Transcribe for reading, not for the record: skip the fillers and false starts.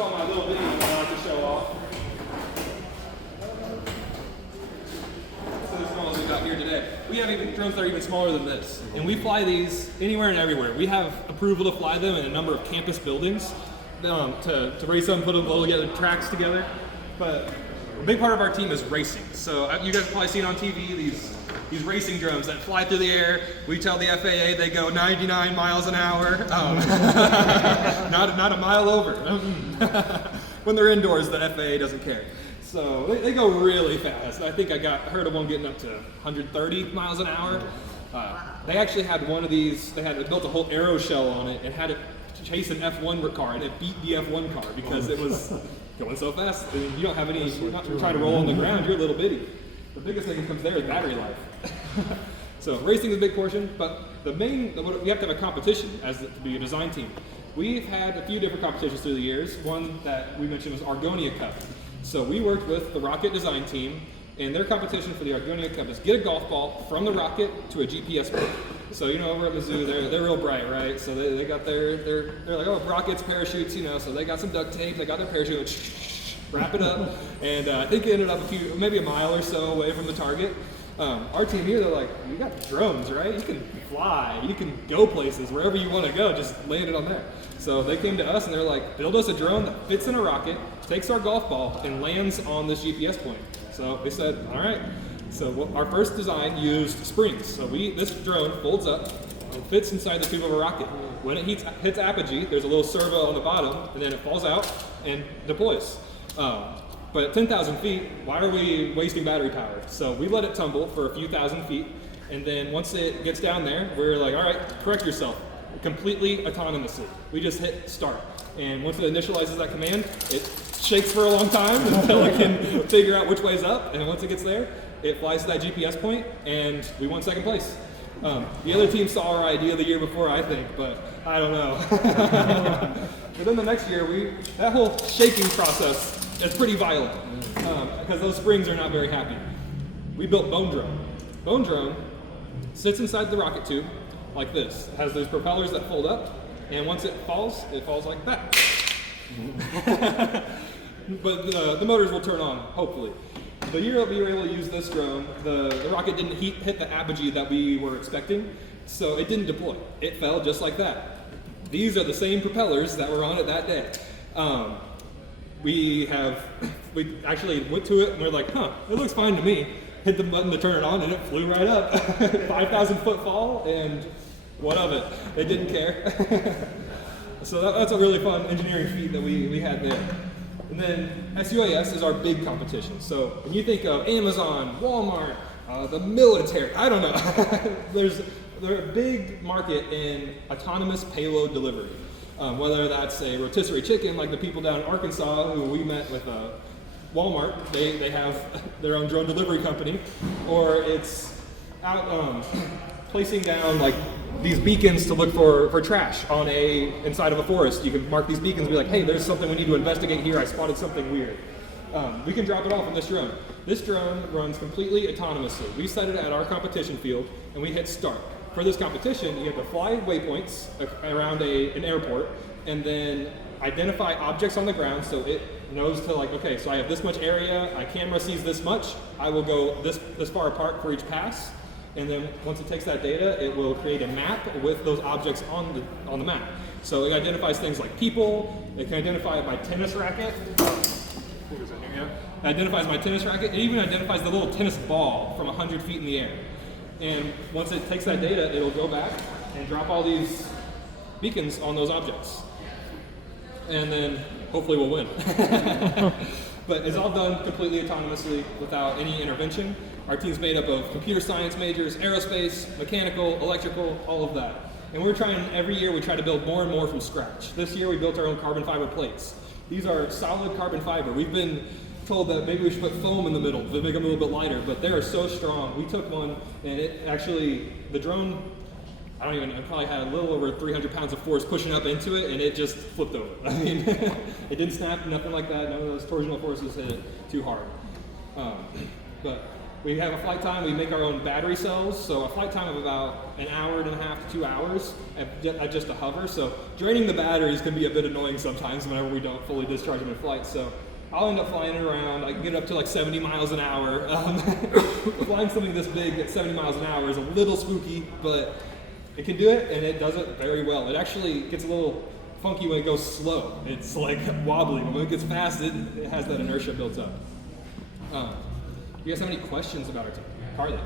On my little video that I like to show off. So as small as we got here today. We have even drones that are even smaller than this. And we fly these anywhere and everywhere. We have approval to fly them in a number of campus buildings to race them, put them all together, tracks together. But a big part of our team is racing. So you guys have probably seen on TV these racing drones that fly through the air. We tell the FAA they go 99 miles an hour. Not a mile over. When they're indoors, the FAA doesn't care. So they go really fast. I think I heard of one getting up to 130 miles an hour. They actually had one of these, they built a whole aero shell on it and had it chase an F1 car, and it beat the F1 car because it was going so fast. And you don't have any, you're not trying to roll on the ground, you're a little bitty. The biggest thing that comes there is battery life. So racing is a big portion, but we have to have a competition to be a design team. We've had a few different competitions through the years. One that we mentioned was Argonia Cup. So we worked with the rocket design team, and their competition for the Argonia Cup is get a golf ball from the rocket to a GPS point. So over at Mizzou, they're real bright, right? So they got they're like, oh, rockets, parachutes, so they got some duct tape, they got their parachute, wrap it up, and I think it ended up maybe a mile or so away from the target. Our team here, they're like, you got drones, right? You can fly, you can go places, wherever you want to go, just land it on there. So they came to us and they're like, build us a drone that fits in a rocket, takes our golf ball, and lands on this GPS point. So we said, all right. So our first design used springs. So this drone folds up and fits inside the tube of a rocket. When it hits apogee, there's a little servo on the bottom, and then it falls out and deploys. But at 10,000 feet, why are we wasting battery power? So we let it tumble for a few thousand feet, and then once it gets down there, we're like, all right, correct yourself. Completely autonomously. We just hit start. And once it initializes that command, it shakes for a long time until it can figure out which way's up, and once it gets there, it flies to that GPS point, and we won second place. The other team saw our idea the year before, I think, but I don't know. But then the next year, that whole shaking process is pretty violent because those springs are not very happy. We built Bone Drone. Bone Drone sits inside the rocket tube like this. It has those propellers that fold up, and once it falls like that. But the motors will turn on, hopefully. The year that we were able to use this drone, the rocket didn't hit the apogee that we were expecting, so it didn't deploy. It fell just like that. These are the same propellers that were on it that day. We actually went to it and we're like, it looks fine to me. Hit the button to turn it on and it flew right up. 5,000 foot fall, and what of it? They didn't care. So that's a really fun engineering feat that we had there. And then SUAS is our big competition. So when you think of Amazon, Walmart, the military, I don't know. There's a big market in autonomous payload delivery. Whether that's a rotisserie chicken like the people down in Arkansas who we met with Walmart, they have their own drone delivery company, or it's out placing down like these beacons to look for trash inside of a forest. You can mark these beacons and be like, hey, there's something we need to investigate here. I spotted something weird. We can drop it off on this drone. This drone runs completely autonomously. We set it at our competition field and we hit start. For this competition, you have to fly waypoints around an airport and then identify objects on the ground so it knows to okay, so I have this much area, my camera sees this much, I will go this far apart for each pass. And then once it takes that data, it will create a map with those objects on the map. So it identifies things like people, it can identify my tennis racket. It identifies my tennis racket, it even identifies the little tennis ball from 100 feet in the air. And once it takes that data, it'll go back and drop all these beacons on those objects. And then hopefully we'll win. But it's all done completely autonomously without any intervention. Our team's made up of computer science majors, aerospace, mechanical, electrical, all of that. And every year we try to build more and more from scratch. This year we built our own carbon fiber plates. These are solid carbon fiber. We've been told that maybe we should put foam in the middle to make them a little bit lighter, but they are so strong. We took one and the drone, I probably had a little over 300 pounds of force pushing up into it, and it just flipped over. I mean, it didn't snap, nothing like that. None of those torsional forces hit it too hard. But We have a flight time, we make our own battery cells, so a flight time of about an hour and a half to 2 hours at just a hover. So draining the batteries can be a bit annoying sometimes whenever we don't fully discharge them in flight. So I'll end up flying it around. I can get up to like 70 miles an hour. Flying something this big at 70 miles an hour is a little spooky, but it can do it, and it does it very well. It actually gets a little funky when it goes slow. It's like wobbly, but when it gets fast, it has that inertia built up. You guys have any questions about our team? Carly?